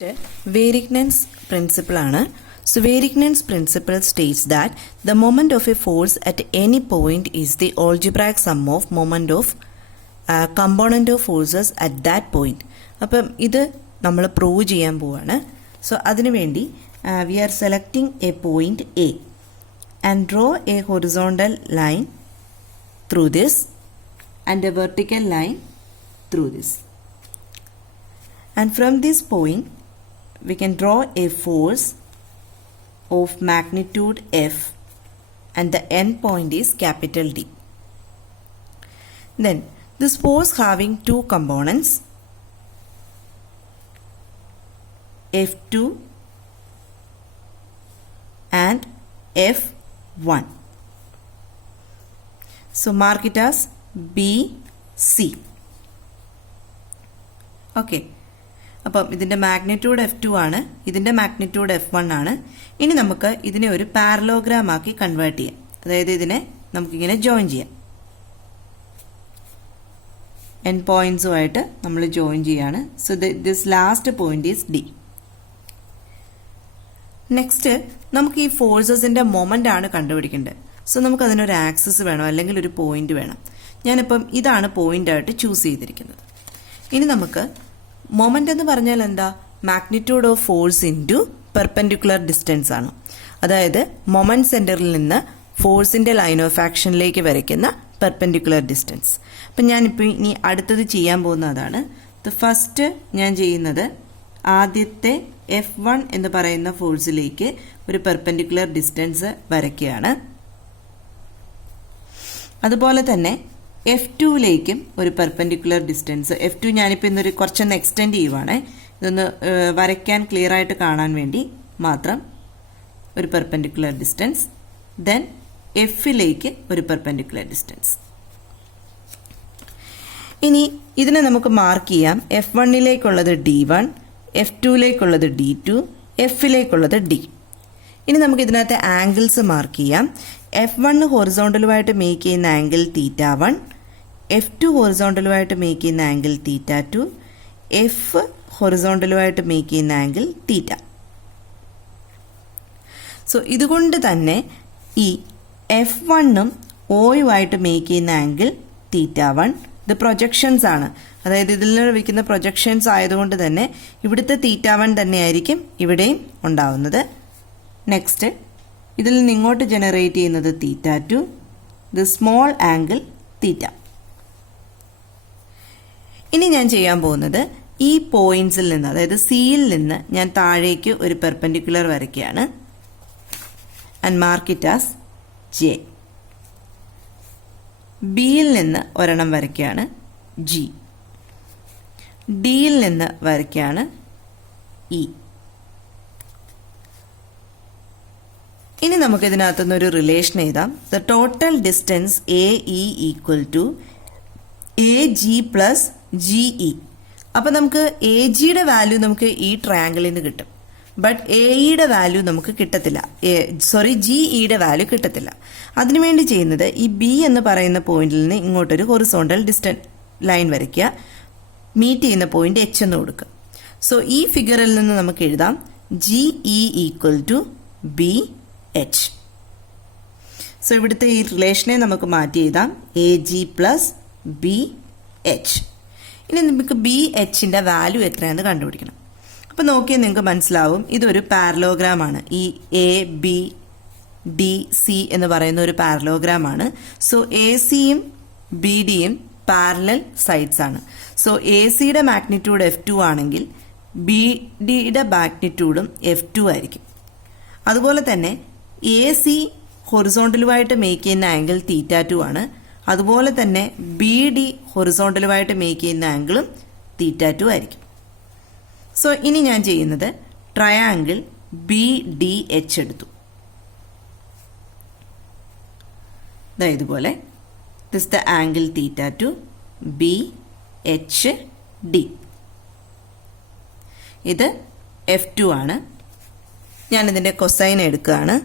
Varignon's principle ആണ്. So Varignon's principle states that the moment of a force at any point is the algebraic sum of moment of component of forces at that point. അപ്പം ഇത് നമ്മൾ prove ചെയ്യാൻ പോവാണ്. So അതിനുവേണ്ടി we are selecting a point A and draw a horizontal line through this and a vertical line through this. And from this point we can draw a force of magnitude F and the end point is capital D. Then this force having two components F2 and F1. So mark it as BC. Okay. അപ്പം ഇതിൻ്റെ magnitude F2 ആണ്, ഇതിൻ്റെ magnitude F1 ആണ്. ഇനി നമുക്ക് ഇതിനെ ഒരു parallelogram ആക്കി കൺവേർട്ട് ചെയ്യാം. അതായത് ഇതിനെ നമുക്കിങ്ങനെ ജോയിൻ ചെയ്യാം. എൻഡ് പോയിന്റ്സുമായിട്ട് നമ്മൾ ജോയിൻ ചെയ്യാണ്. So this last point is D. Next നമുക്ക് ഈ ഫോഴ്സസിൻ്റെ മൊമെൻ്റ് ആണ് കണ്ടുപിടിക്കേണ്ടത്. സോ നമുക്ക് അതിനൊരു ആക്സിസ് വേണം, അല്ലെങ്കിൽ ഒരു പോയിന്റ് വേണം. ഞാനിപ്പം ഇതാണ് പോയിന്റായിട്ട് ചൂസ് ചെയ്തിരിക്കുന്നത്. ഇനി നമുക്ക് മൊമെൻ്റ് എന്ന് പറഞ്ഞാൽ എന്താ? Magnitude of force into perpendicular distance ആണ്. അതായത് മൊമെന്റ് സെന്ററിൽ നിന്ന് ഫോഴ്സിന്റെ ലൈൻ ഓഫ് ആക്ഷനിലേക്ക് വരയ്ക്കുന്ന പെർപെൻഡിക്കുലർ ഡിസ്റ്റൻസ്. അപ്പം ഞാനിപ്പോൾ ഇനി അടുത്തത് ചെയ്യാൻ പോകുന്ന അതാണ്. ഫസ്റ്റ് ഞാൻ ചെയ്യുന്നത് ആദ്യത്തെ F1 എന്ന് പറയുന്ന ഫോഴ്സിലേക്ക് ഒരു പെർപെൻഡിക്കുലർ ഡിസ്റ്റൻസ് വരയ്ക്കുകയാണ്. അതുപോലെ തന്നെ F2ലേക്കും ഒരു പെർപെൻഡിക്കുലർ ഡിസ്റ്റൻസ്. F2 ഞാനിപ്പോൾ ഇന്നൊരു കുറച്ചൊന്ന് എക്സ്റ്റെൻഡ് ചെയ്യുവാണ്. ഇതൊന്ന് വരയ്ക്കാൻ ക്ലിയർ ആയിട്ട് കാണാൻ വേണ്ടി മാത്രം ഒരു പെർപെൻഡിക്കുലർ ഡിസ്റ്റൻസ്. ദെൻ Fലേക്ക് ഒരു പെർപെൻഡിക്കുലർ ഡിസ്റ്റൻസ്. ഇനി ഇതിനെ നമുക്ക് മാർക്ക് ചെയ്യാം. F1ലേക്കുള്ളത് D1, F2ലേക്കുള്ളത് D2, Fലേക്കുള്ളത് D. ഇനി നമുക്ക് ഇതിനകത്ത് ആംഗിൾസ് മാർക്ക് ചെയ്യാം. F1 ഹൊറിസോണ്ടലുമായിട്ട് മേക്ക് ചെയ്യുന്ന ആംഗിൾ θ1, F2 ഹൊറിസോണ്ടലുമായിട്ട് മേക്ക് ചെയ്യുന്ന ആംഗിൾ θ2, F ഹൊറിസോണ്ടലുമായിട്ട് മേക്ക് ചെയ്യുന്ന ആംഗിൾ θ. സോ ഇതുകൊണ്ട് തന്നെ ഈ F1ഉം Oയുമായിട്ട് മേക്ക് ചെയ്യുന്ന ആംഗിൾ θ1 ഇത് പ്രൊജക്ഷൻസ് ആണ്. അതായത് ഇതിൽ നിന്ന് വയ്ക്കുന്ന പ്രൊജക്ഷൻസ് ആയതുകൊണ്ട് തന്നെ ഇവിടുത്തെ θ1 തന്നെയായിരിക്കും ഇവിടെയും ഉണ്ടാവുന്നത്. നെക്സ്റ്റ് ഇതിൽ നിന്ന് ഇങ്ങോട്ട് ജനറേറ്റ് ചെയ്യുന്നത് θ2, ദ സ്മോൾ ആംഗിൾ θ. ഇനി ഞാൻ ചെയ്യാൻ പോകുന്നത് ഈ പോയിന്റ്സിൽ നിന്ന്, അതായത് സിയിൽ നിന്ന് ഞാൻ താഴേക്ക് ഒരു പെർപെൻഡിക്കുലർ വരയ്ക്കുകയാണ്. And mark it as J. ബിയിൽ നിന്ന് ഒരെണ്ണം വരയ്ക്കുകയാണ്, ജി. ഡിയിൽ നിന്ന് വരയ്ക്കുകയാണ്, ഇ. ഇനി നമുക്ക് ഇതിനകത്തുനിന്ന് ഒരു റിലേഷൻ എഴുതാം. The total distance AE equal to AG plus GE. അപ്പം നമുക്ക് AGയുടെ വാല്യൂ നമുക്ക് ഈ ട്രയാങ്കിളിൽ നിന്ന് കിട്ടും. ബട്ട് AEയുടെ വാല്യൂ നമുക്ക് കിട്ടത്തില്ല. GEയുടെ വാല്യൂ കിട്ടത്തില്ല. അതിനുവേണ്ടി ചെയ്യുന്നത് ഈ B എന്ന് പറയുന്ന പോയിന്റിൽ നിന്ന് ഇങ്ങോട്ടൊരു ഹൊറിസോണ്ടൽ ഡിസ്റ്റൻസ് ലൈൻ വരയ്ക്കുക. മീറ്റ് ചെയ്യുന്ന പോയിന്റ് H എന്ന് കൊടുക്കുക. സോ ഈ ഫിഗറിൽ നിന്ന് നമുക്ക് എഴുതാം GE equal to BH. So ഇവിടുത്തെ ഈ റിലേഷനെ നമുക്ക് മാറ്റി എഴുതാം AG പ്ലസ് BH. ഇനി നമുക്ക് BHന്റെ വാല്യൂ എത്രയാണെന്ന് കണ്ടുപിടിക്കണം. അപ്പോൾ നോക്കിയാൽ നിങ്ങൾക്ക് മനസ്സിലാവും ഇതൊരു പാരലോഗ്രാം ആണ്. ഈ ABDC എന്ന് പറയുന്ന ഒരു പാരലോഗ്രാം ആണ്. സോ ACയും BDയും പാരലൽ സൈഡ്സ് ആണ്. സോ ACയുടെ മാഗ്നിറ്റ്യൂഡ് F2 ആണെങ്കിൽ BDയുടെ മാഗ്നിറ്റ്യൂഡും F2 ആയിരിക്കും. അതുപോലെ തന്നെ AC ഹൊറിസോണ്ടലുമായിട്ട് മേക്ക് ചെയ്യുന്ന ആംഗിൾ θ2 ആണ്. അതുപോലെ തന്നെ BD ഹൊറിസോണ്ടലുമായിട്ട് മേക്ക് ചെയ്യുന്ന ആംഗിളും θ2 ആയിരിക്കും. സോ ഇനി ഞാൻ ചെയ്യുന്നത് ട്രയാങ്കിൾ BDH എടുത്തു. ഇതുപോലെ ദിസ് ദ ആംഗിൾ θ2 BHD. ഇത് F2 ആണ്. ഞാനിതിൻ്റെ കൊസൈൻ എടുക്കുകയാണ്.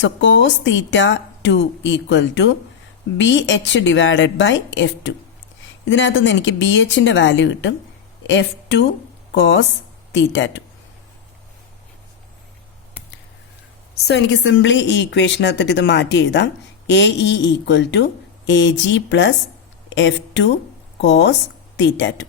So cos θ2 equal to BH divided by F2. ഇതിനകത്തുനിന്ന് എനിക്ക് BHൻ്റെ വാല്യൂ കിട്ടും F2 cos theta 2. സോ എനിക്ക് സിംപ്ലി ഈ ഇക്വേഷനകത്തിട്ട് ഇത് മാറ്റി എഴുതാം. A E equal to A G plus F2 cos θ2.